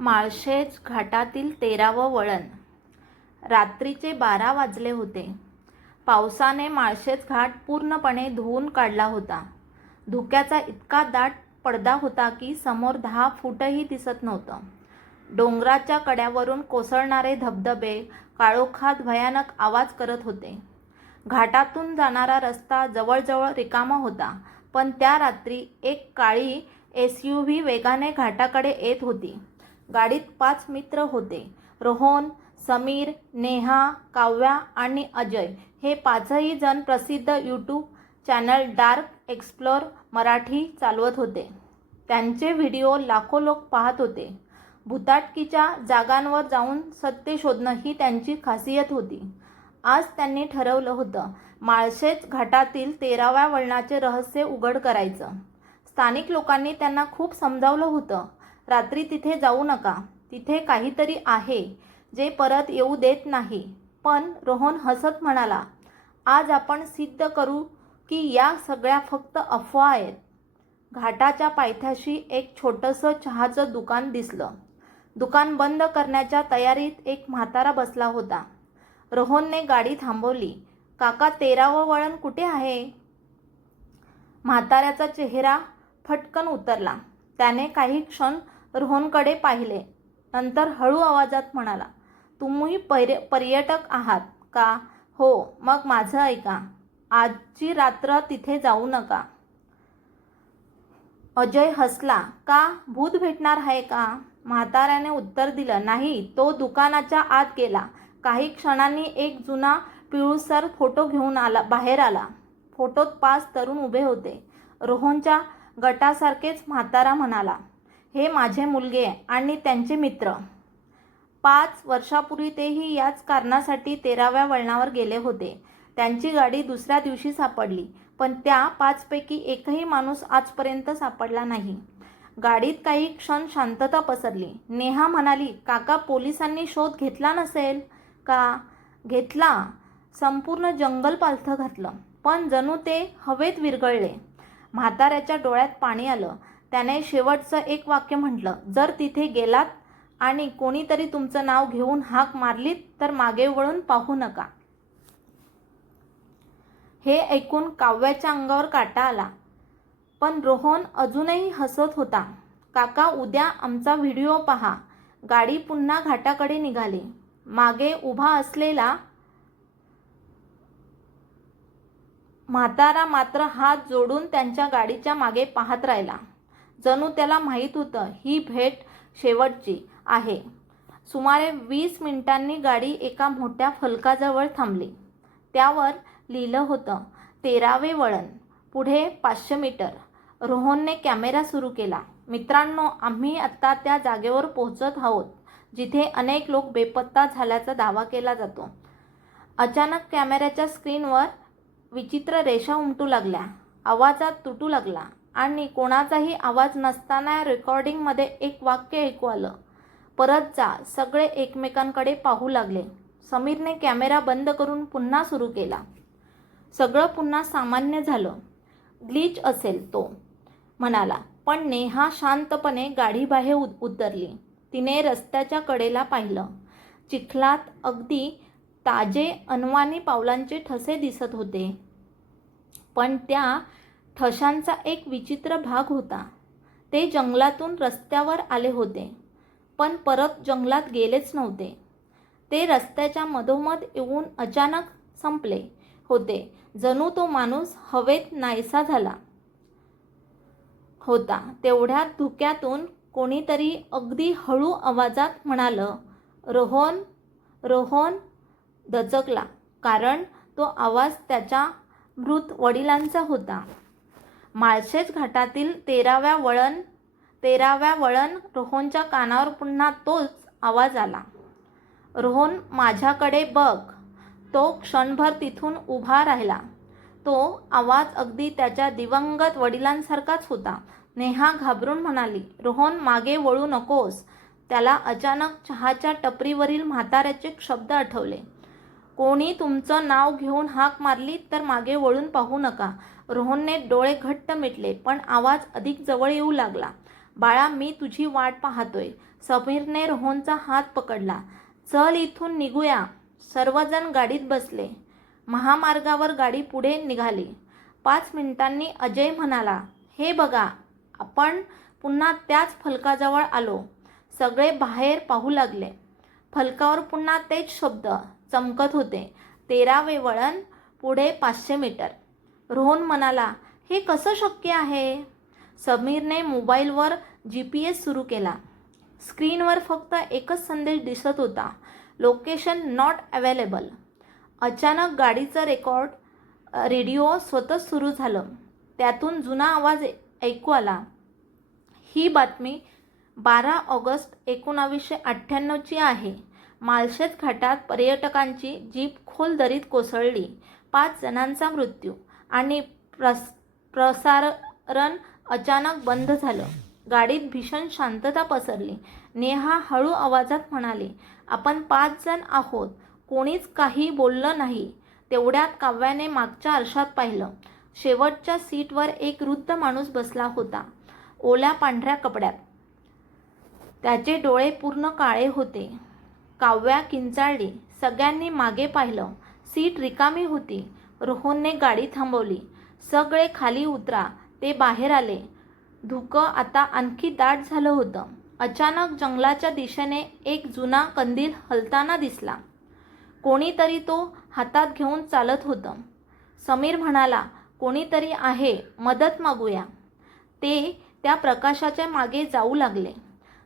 माळशेज घाटातील 13वं वळण. रात्रीचे 12 वाजले होते. पावसाने माळशेज घाट पूर्णपणे धुवून काढला होता. धुक्याचा इतका दाट पडदा होता की समोर 10 फूटही दिसत नव्हतं. डोंगराच्या कड्यावरून कोसळणारे धबधबे काळोखात भयानक आवाज करत होते. घाटातून जाणारा रस्ता जवळजवळ रिकामा होता, पण त्या रात्री एक काळी SUV वेगाने घाटाकडे येत होती. गाडीत 5 मित्र होते. रोहन, समीर, नेहा, काव्या आणि अजय हे 5ही जण प्रसिद्ध YouTube channel dark explore Marathi चालवत होते. त्यांचे व्हिडिओ लाखो लोक पाहत होते. भुताटकीच्या जागांवर जाऊन सत्य शोधणं ही त्यांची खासियत होती. आज त्यांनी ठरवलं होतं माळशेज घाटातील 13व्या वळणाचे रहस्य उघड करायचं. स्थानिक लोकांनी त्यांना खूप समजावलं होतं, रात्री तिथे जाऊ नका, तिथे काहीतरी आहे जे परत येऊ देत नाही. पण रोहन हसत म्हणाला, आज आपण सिद्ध करू की या सगळ्या फक्त अफवा आहेत. घाटाच्या पायथ्याशी एक छोटंसं चहाचं दुकान दिसलं. दुकान बंद करण्याच्या तयारीत एक म्हातारा बसला होता. रोहनने गाडी थांबवली. काका, 13वं वळण कुठे आहे? म्हाताऱ्याचा चेहरा फटकन उतरला. त्याने काही क्षण रोहनकडे पाहिले, नंतर हळू आवाजात म्हणाला, तुम्ही पर्यटक आहात का? हो. मग माझं ऐका, आजची रात्र तिथे जाऊ नका. अजय हसला. का? भूत भेटणार आहे का? म्हाताऱ्याने उत्तर दिलं, नाही. तो दुकानाच्या आत गेला. काही क्षणांनी एक जुना पिळुसर फोटो घेऊन बाहेर आला. फोटोत 5 तरुण उभे होते. रोहनच्या गटासारखेच. म्हातारा म्हणाला, हे माझे मुलगे आणि त्यांचे मित्र. 5 वर्षापूर्वी तेही याच कारणासाठी 13व्या वळणावर गेले होते. त्यांची गाडी दुसऱ्या दिवशी सापडली, पण त्या 5 पैकी एकही माणूस आजपर्यंत सापडला नाही. गाडीत काही क्षण शांतता पसरली. नेहा म्हणाली, काका, पोलिसांनी शोध घेतला नसेल का? घेतला. संपूर्ण जंगल पालथं घातलं, पण जणू ते हवेत विरघळले. म्हाताऱ्याच्या डोळ्यात पाणी आलं. त्याने शेवटचं एक वाक्य म्हटलं, जर तिथे गेलात आणि कोणीतरी तुमचं नाव घेऊन हाक मारलीत तर मागे वळून पाहू नका. हे ऐकून काव्याच्या अंगावर काटा आला, पण रोहन अजूनही हसत होता. काका, उद्या आमचा व्हिडिओ पहा. गाडी पुन्हा घाटाकडे निघाली. मागे उभा असलेला म्हातारा मात्र हात जोडून त्यांच्या गाडीच्या मागे पाहत राहिला. जणू त्याला माहीत होतं ही भेट शेवटची आहे. सुमारे 20 मिनिटांनी गाडी एका मोठ्या फलकाजवळ थांबली. त्यावर लिहिलं होतं, 13वे वळण, पुढे 500 मीटर. रोहनने कॅमेरा सुरू केला. मित्रांनो, आम्ही आत्ता त्या जागेवर पोहोचत आहोत जिथे अनेक लोक बेपत्ता झाल्याचा दावा केला जातो. अचानक कॅमेऱ्याच्या स्क्रीनवर विचित्र रेषा उमटू लागल्या. आवाजात तुटू लागला आणि कोणाचाही आवाज नसताना रेकॉर्डिंगमध्ये एक वाक्य ऐकू आलं, परत जा. सगळे एकमेकांकडे पाहू लागले. समीरने कॅमेरा बंद करून पुन्हा सुरू केला. सगळं पुन्हा सामान्य झालं. ग्लिच असेल, तो म्हणाला. पण नेहा शांतपणे गाडीबाहेर उतरली. तिने रस्त्याच्या कडेला पाहिलं. चिखलात अगदी ताजे अनवाणी पावलांचे ठसे दिसत होते. पण त्या ठशांचा एक विचित्र भाग होता. ते जंगलातून रस्त्यावर आले होते, पण परत जंगलात गेलेच नव्हते. ते रस्त्याच्या मधोमध येऊन अचानक संपले होते. जणू तो माणूस हवेत नाहीसा झाला होता. तेवढ्या धुक्यातून कोणीतरी अगदी हळू आवाजात म्हणालं, रोहन. रोहन दचकला, कारण तो आवाज त्याच्या मृत वडिलांचा होता. माळशेज घाटातील 13व्या वळण. रोहनच्या कानावर पुन्हा तोच आवाज आला, रोहन, माझ्याकडे बघ. तो क्षणभर तिथून उभा राहिला. तो आवाज अगदी त्याच्या दिवंगत वडिलांसारखाच होता. नेहा घाबरून म्हणाली, रोहन, मागे वळू नकोस. त्याला अचानक चहाच्या टपरीवरील म्हाताऱ्याचे शब्द आठवले, कोणी तुमचं नाव घेऊन हाक मारली तर मागे वळून पाहू नका. रोहनने डोळे घट्ट मिटले, पण आवाज अधिक जवळ येऊ लागला. बाळा, मी तुझी वाट पाहतोय. समीरने रोहनचा हात पकडला. चल, इथून निघूया. सर्वजण गाडीत बसले. महामार्गावर गाडी पुढे निघाली. 5 मिनिटांनी अजय म्हणाला, हे बघा, आपण पुन्हा त्याच फलकाजवळ आलो. सगळे बाहेर पाहू लागले. फलकावर पुन्हा तेच शब्द चमकत होते. 13वे वळण, पुढे 500 मीटर. रोहन म्हणाला, हे कसं शक्य आहे? समीरने मोबाईलवर GPS सुरू केला. स्क्रीनवर फक्त एकच संदेश दिसत होता, लोकेशन नॉट अवेलेबल. अचानक गाडीचं रेडिओ स्वतःच सुरू झालं. त्यातून जुना आवाज ऐकू आला. ही बातमी 12 ऑगस्ट 1998ची आहे. माळशेज घाटात पर्यटकांची जीप खोल दरीत कोसळली. 5 जणांचा मृत्यू. आणि प्रसारण अचानक बंद झालं. गाडीत भीषण शांतता पसरली. नेहा हळू आवाजात म्हणाली, आपण 5 जण आहोत. कोणीच काही बोललं नाही. तेवढ्यात काव्याने मागच्या आरशात पाहिलं. शेवटच्या सीटवर एक वृद्ध माणूस बसला होता, ओल्या पांढऱ्या कपड्यात. त्याचे डोळे पूर्ण काळे होते. काव्या किंचाळली. सगळ्यांनी मागे पाहिलं. सीट रिकामी होती. रोहनने गाडी थांबवली. सगळे खाली उतरा. ते बाहेर आले. धुकं आता आणखी दाट झालं होतं. अचानक जंगलाच्या दिशेने एक जुना कंदील हलताना दिसला. कोणीतरी तो हातात घेऊन चालत होतं. समीर म्हणाला, कोणीतरी आहे, मदत मागूया. ते त्या प्रकाशाच्या मागे जाऊ लागले.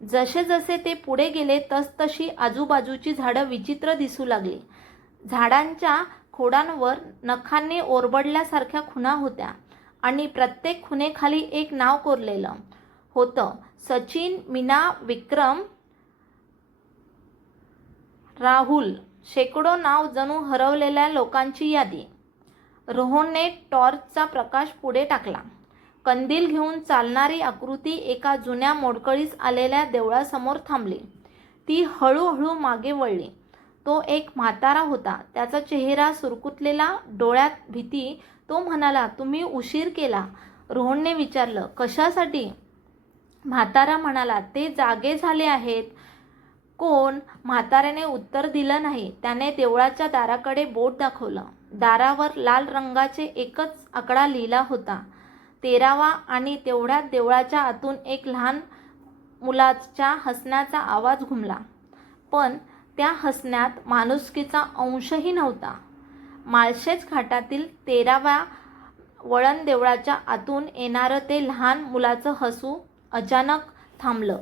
जसे जसे ते पुढे गेले तसतशी आजूबाजूची झाडं विचित्र दिसू लागली. झाडांच्या खोडांवर नखांनी ओरबडल्यासारख्या खुणा होत्या आणि प्रत्येक खुणेखाली एक नाव कोरलेलं होतं, सचिन, मीना, विक्रम, राहुल. शेकडो नाव, जणू हरवलेल्या लोकांची यादी. रोहनने टॉर्चचा प्रकाश पुढे टाकला. कंदील घेऊन चालणारी आकृती एका जुन्या मोडकळीस आलेल्या देवळासमोर थांबली. ती हळूहळू मागे वळली. तो एक म्हातारा होता. त्याचा चेहरा सुरकुतलेला, डोळ्यात भीती. तो म्हणाला, तुम्ही उशीर केला. रोहनने विचारलं, कशासाठी? म्हातारा म्हणाला, ते जागे झाले आहेत. कोण? म्हाताऱ्याने उत्तर दिलं नाही. त्याने देवळाच्या दाराकडे बोट दाखवलं. दारावर लाल रंगाचे एकच आकडा लिहिला होता, 13वा. आणि तेवढ्यात देवळाच्या आतून एक लहान मुलाच्या हसण्याचा आवाज घुमला. पण त्या हसण्यात माणुसकीचा अंशही नव्हता. माळशेज घाटातील 13व्या वळण देवळाच्या आतून येणारं ते लहान मुलाचं हसू अचानक थांबलं.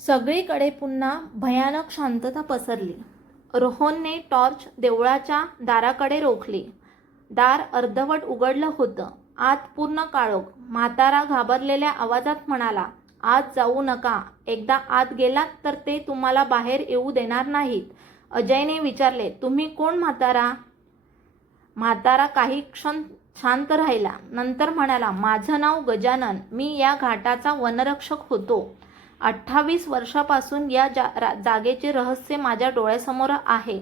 सगळीकडे पुन्हा भयानक शांतता पसरली. रोहनने टॉर्च देवळाच्या दाराकडे रोखली. दार अर्धवट उघडलं होतं. आत पूर्ण काळोख. म्हातारा घाबरलेल्या आवाजात म्हणाला, आत जाऊ नका. एकदा आत गेलात तर ते तुम्हाला बाहेर येऊ देणार नाहीत. अजयने विचारले, तुम्ही कोण म्हातारा? म्हातारा काही क्षण शांत राहिला. नंतर म्हणाला, माझं नाव गजानन. मी या घाटाचा वनरक्षक होतो. 28 वर्षापासून या जागेचे रहस्य माझ्या डोळ्यासमोर आहे.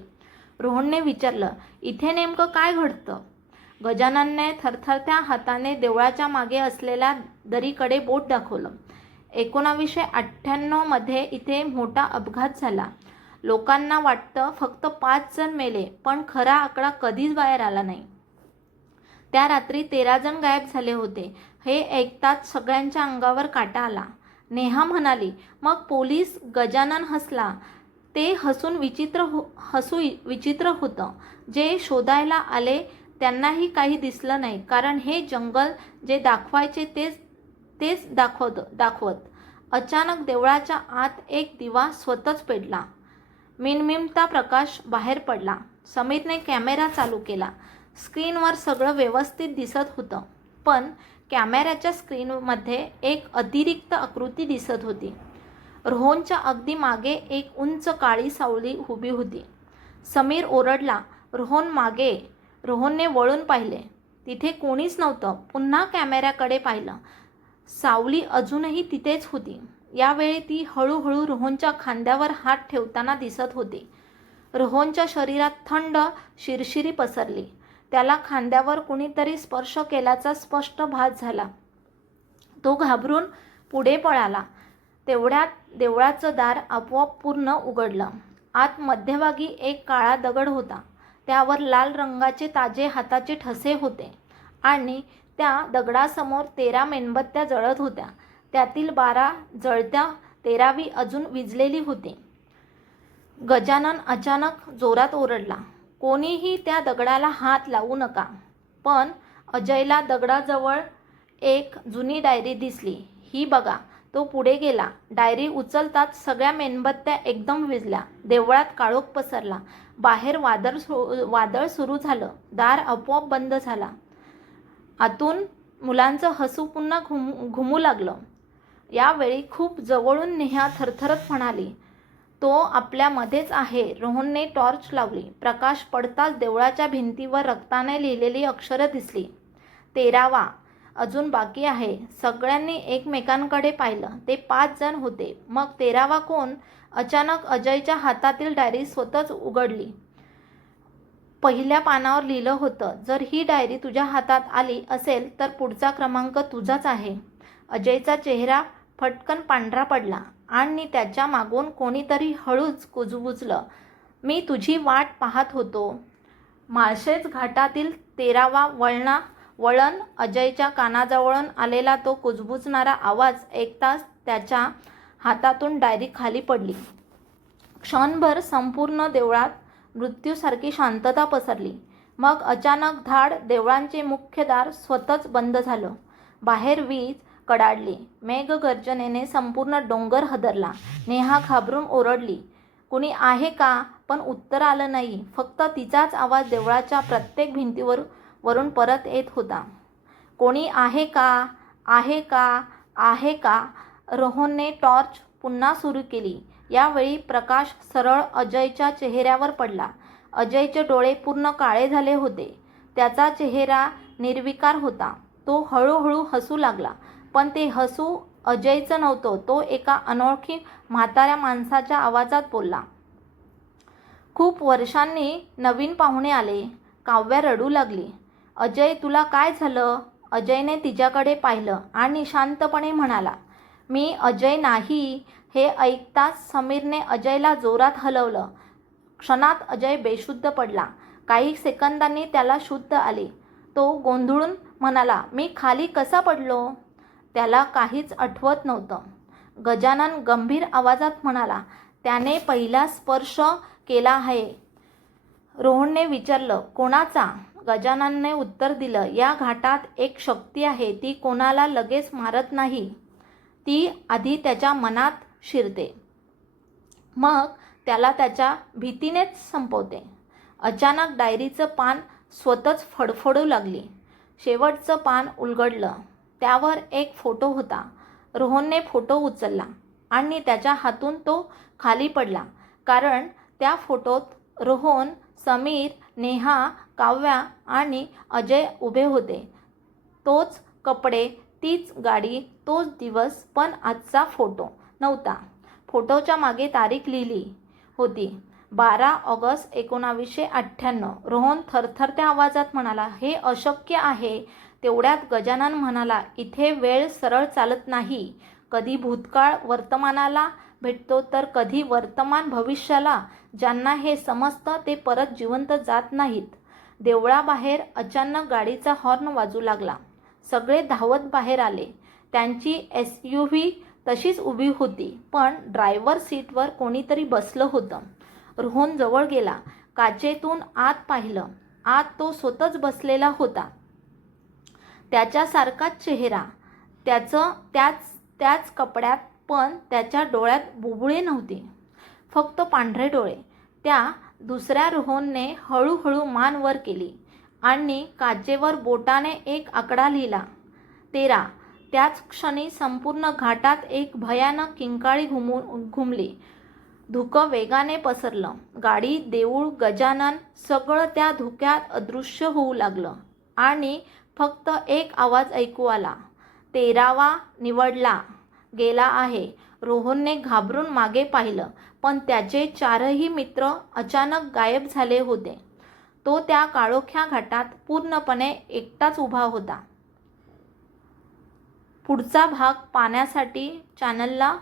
रोहनने विचारलं, इथे नेमकं काय घडतं? गजाननने थरथरत्या हाताने देवळाच्या मागे असलेल्या दरीकडे बोट दाखवलं. 1998 मध्ये इथे मोठा अपघात झाला. लोकांना वाटतं फक्त 5 जण मेले, पण खरा आकडा कधीच बाहेर आला नाही. त्या रात्री 13 जण गायब झाले होते. हे ऐकताच सगळ्यांच्या अंगावर काटा आला. नेहा म्हणाली, मग पोलीस? गजानन हसला. ते हसून विचित्र होतं. जे शोधायला आले त्यांनाही काही दिसलं नाही, कारण हे जंगल जे दाखवायचे तेच दाखवत. अचानक देवळाच्या आत एक दिवा स्वतःच पेटला. मिणमिणता प्रकाश बाहेर पडला. समीरने कॅमेरा चालू केला. स्क्रीनवर सगळं व्यवस्थित दिसत होतं, पण कॅमेऱ्याच्या स्क्रीनमध्ये एक अतिरिक्त आकृती दिसत होती. रोहनच्या अगदी मागे एक उंच काळी सावली उभी होती. समीर ओरडला, रोहन मागे. रोहनने वळून पाहिले. तिथे कोणीच नव्हतं. पुन्हा कॅमेऱ्याकडे पाहिलं. सावली अजूनही तिथेच होती. यावेळी ती हळूहळू रोहनच्या खांद्यावर हात ठेवताना दिसत होती. रोहनच्या शरीरात थंड शिरशिरी पसरली. त्याला खांद्यावर कुणीतरी स्पर्श केल्याचा स्पष्ट भास झाला. तो घाबरून पुढे पळाला. तेवढ्यात देवळाचं दार आपोआप पूर्ण उघडलं. आत मध्यभागी एक काळा दगड होता. त्यावर लाल रंगाचे ताजे हाताचे ठसे होते आणि त्या दगडासमोर 13 मेणबत्त्या जळत होत्या. त्यातील 12 जळत्या, 13वी अजून विझलेली होती. गजानन अचानक जोरात ओरडला, कोणीही त्या दगडाला हात लावू नका. पण अजयला दगडाजवळ एक जुनी डायरी दिसली. ही बघा. तो पुढे गेला. डायरी उचलताच सगळ्या मेणबत्त्या एकदम विझल्या. देवळात काळोख पसरला. बाहेर वादळ सुरू झालं. दार आपोआप बंद झाला. आतून मुलांचं हसू पुन्हा घुमू लागलं. यावेळी खूप जवळून नेहा थरथरत म्हणाली, तो आपल्यामध्येच आहे. रोहनने टॉर्च लावली. प्रकाश पडताच देवळाच्या भिंतीवर रक्ताने लिहिलेली अक्षरं दिसली. 13वा अजून बाकी आहे. सगळ्यांनी एकमेकांकडे पाहिलं. ते 5 जण होते. मग 13वा कोण? अचानक अजयच्या हातातील डायरी स्वतःच उघडली. पहिल्या पानावर लिहिलं होतं, जर ही डायरी तुझ्या हातात आली असेल तर पुढचा क्रमांक तुझाच आहे. अजयचा चेहरा फटकन पांढरा पडला आणि त्याच्या मागून कोणीतरी हळूच कुजबुजलं, मी तुझी वाट पाहत होतो. माळशेज घाटातील 13वा वळण. अजयच्या कानाजवळून आलेला तो कुजबुजणारा आवाज ऐकताच त्याच्या हातातून डायरी खाली पडली. क्षणभर संपूर्ण देवळात मृत्यूसारखी शांतता पसरली. मग अचानक धाड देवळांचे मुख्य दार स्वतःच बंद झालं. बाहेर वीज कडाडली. मेघगर्जनेने संपूर्ण डोंगर हादरला. नेहा घाबरून ओरडली, कुणी आहे का? पण उत्तर आलं नाही. फक्त तिचाच आवाज देवळाच्या प्रत्येक भिंतीवरून परत येत होता. कोणी आहे का? आहे का? आहे का? रोहनने टॉर्च पुन्हा सुरू केली. यावेळी प्रकाश सरळ अजयच्या चेहऱ्यावर पडला. अजयचे डोळे पूर्ण काळे झाले होते. त्याचा चेहरा निर्विकार होता. तो हळूहळू हसू लागला. पण ते हसू अजयचं नव्हतं. तो एका अनोळखी म्हाताऱ्या माणसाच्या आवाजात बोलला. खूप वर्षांनी नवीन पाहुणे आले. काव्या रडू लागली. अजय, तुला काय झालं? अजयने तिच्याकडे पाहिलं आणि शांतपणे म्हणाला, मी अजय नाही. हे ऐकताच समीरने अजयला जोरात हलवलं. क्षणात अजय बेशुद्ध पडला. काही सेकंदांनी त्याला शुद्ध आले. तो गोंधळून म्हणाला, मी खाली कसा पडलो? त्याला काहीच आठवत नव्हतं. गजानन गंभीर आवाजात म्हणाला, त्याने पहिला स्पर्श केला आहे. रोहनने विचारलं, कोणाचा? गजाननने उत्तर दिलं, या घाटात एक शक्ती आहे. ती कोणाला लगेच मारत नाही. ती आधी त्याच्या मनात शिरते, मग त्याला त्याच्या भीतीनेच संपवते. अचानक डायरीचं पान स्वतःच फडफडू लागली. शेवटचं पान उलगडलं. त्यावर एक फोटो होता. रोहनने फोटो उचलला आणि त्याच्या हातून तो खाली पडला. कारण त्या फोटोत रोहन, समीर, नेहा, काव्या आणि अजय उभे होते. तोच कपडे, तीच गाडी, तोच दिवस. पण आजचा फोटो नव्हता. फोटोच्या मागे तारीख लिहिली होती, 12 ऑगस्ट 1998. रोहन थरथरत्या आवाजात म्हणाला, हे अशक्य आहे. तेवढ्यात गजानन म्हणाला, इथे वेळ सरळ चालत नाही. कधी भूतकाळ वर्तमानाला भेटतो तर कधी वर्तमान भविष्याला. ज्यांना हे समजतं ते परत जिवंत जात नाहीत. देवळाबाहेर अचानक गाडीचा हॉर्न वाजू लागला. सगळे धावत बाहेर आले. त्यांची SUV तशीच उभी होती, पण ड्रायव्हर सीटवर कोणीतरी बसलं होतं. रोहन जवळ गेला. काचेतून आत पाहिलं. आत तो स्वतःच बसलेला होता. त्याच्यासारखाच चेहरा, त्याच कपड्यात. पण त्याच्या डोळ्यात बुबुळे नव्हती, फक्त पांढरे डोळे. त्या दुसऱ्या रोहनने हळूहळू मान वर केली आणि काचेवर बोटाने एक आकडा लिहिला, 13. त्याच क्षणी संपूर्ण घाटात एक भयानक किंकाळी घुमली. धुकं वेगाने पसरलं. गाडी, देऊळ, गजानन सगळं त्या धुक्यात अदृश्य होऊ लागलं आणि फक्त एक आवाज ऐकू आला, 13वा निवडला गेला आहे. रोहनने घाबरून मागे पाहिलं, पण त्याचे 4ही मित्र अचानक गायब झाले होते. तो त्या काळोख्या घाटात पूर्णपणे एकटाच उभा होता. पुढचा भाग पाहण्यासाठी चॅनलला